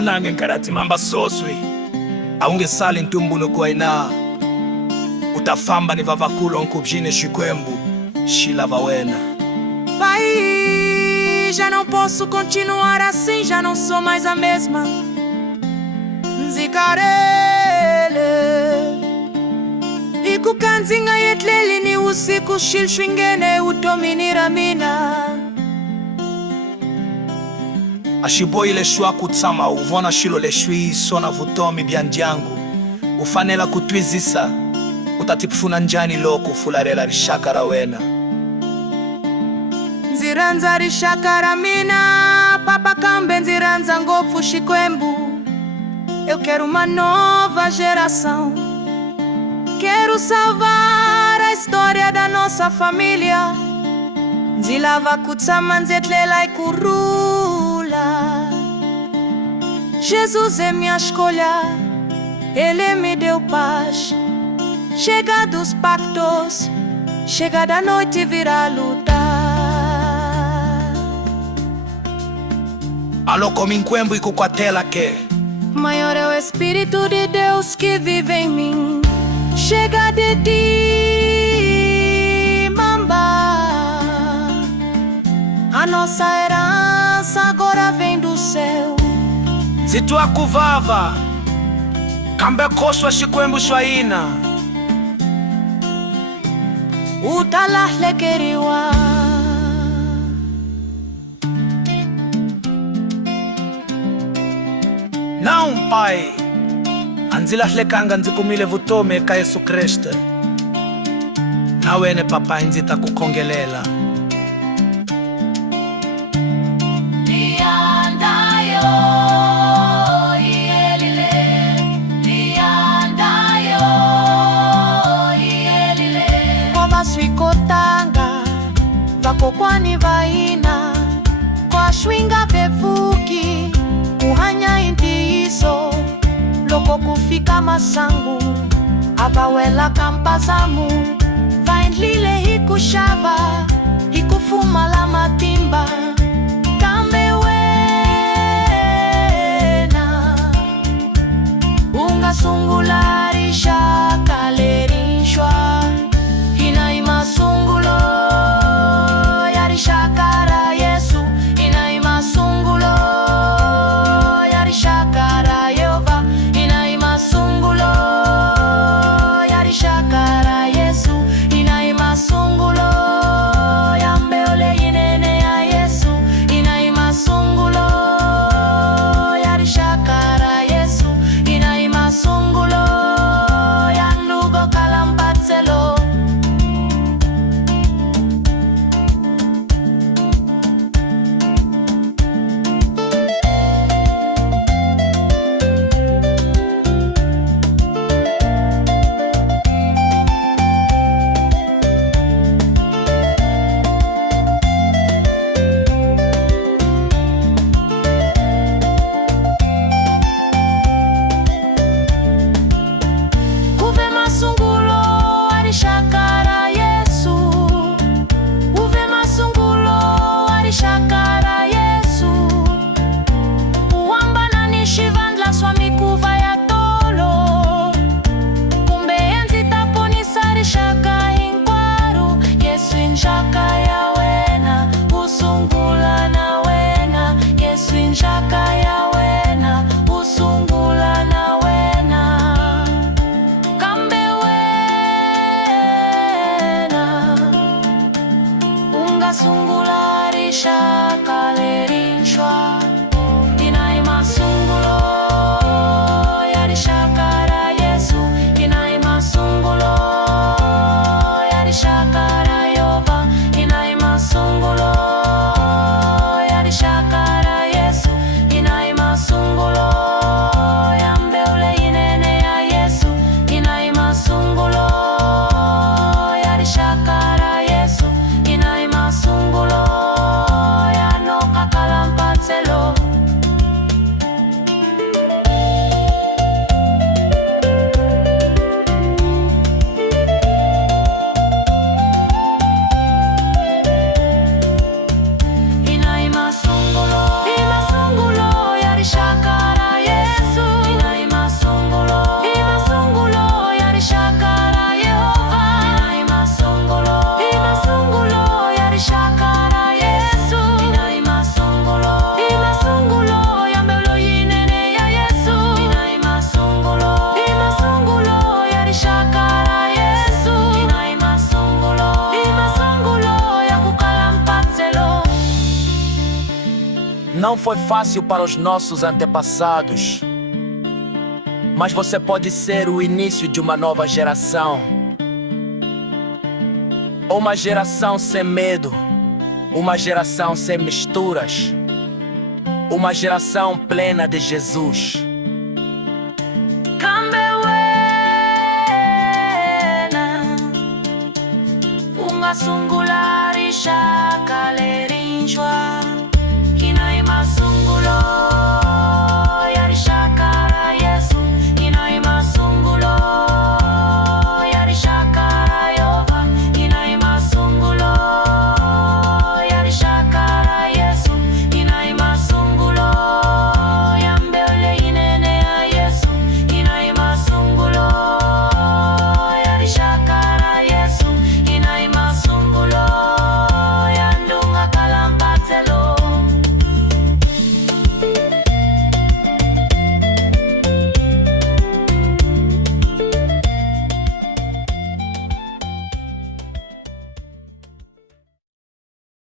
Wanange nkarati mamba soswe aunge sali ntumbuno kwa ina utafamba ni vavakulo nkubjine shikwembu shilava wena. Pai, já não posso continuar assim, já não sou mais a mesma. Nzikarele ikukanzinga yetleli ni usiku shilshwingene utominira mina. Ashiboi le shua kutsama uvona shilo le shui sona vutomi bianjangu ufanela kutwizisa utatipfuna njani loku fularela rishakara wena. Nziranza rishakara mina, papa kambe nziranza ngopfu shikwembu. Eu quero uma nova geração. Quero salvar a história da nossa família. Nzilava kutsama nzetlela ikurula. Jesus é minha escolha, Ele me deu paz. Chega dos pactos, chega da noite virá lutar. Alô cominquembu ikukwatela ke Maior é o Espírito de Deus que vive em mim. Chega de ti, mamba. A nossa herança agora vem do céu. zitua kuvava kambe koswa shikwembu shwaina Utalahlekeriwa. Não, pai, anzilahlekanga nzikumile vutome ka Yesu Kriste. Na wene papa nzita kukongelela. Swikotanga vakokwani vaina kwa shwinga vevuki kuhanya intiiso loko kufika masangu avawela kampazamu vaendlile hikushava hikufuma la matimba kambe wena ungasungularisha kalerishwa inaima sungulo ya rishakara Yesu, inaima sungulo ya rishakara Yehova, inaima sungulo ya rishakara Yesu, inaima sungulo ya mbeole inene ya Yesu, inaima sungulo ya rishakara Yesu, inaima sungulo ya ndugo kalampatselo. Não foi fácil para os nossos antepassados, mas você pode ser o início de uma nova geração. Uma geração sem medo, uma geração sem misturas, uma geração plena de Jesus. Unga sungulari shaka lerinjwa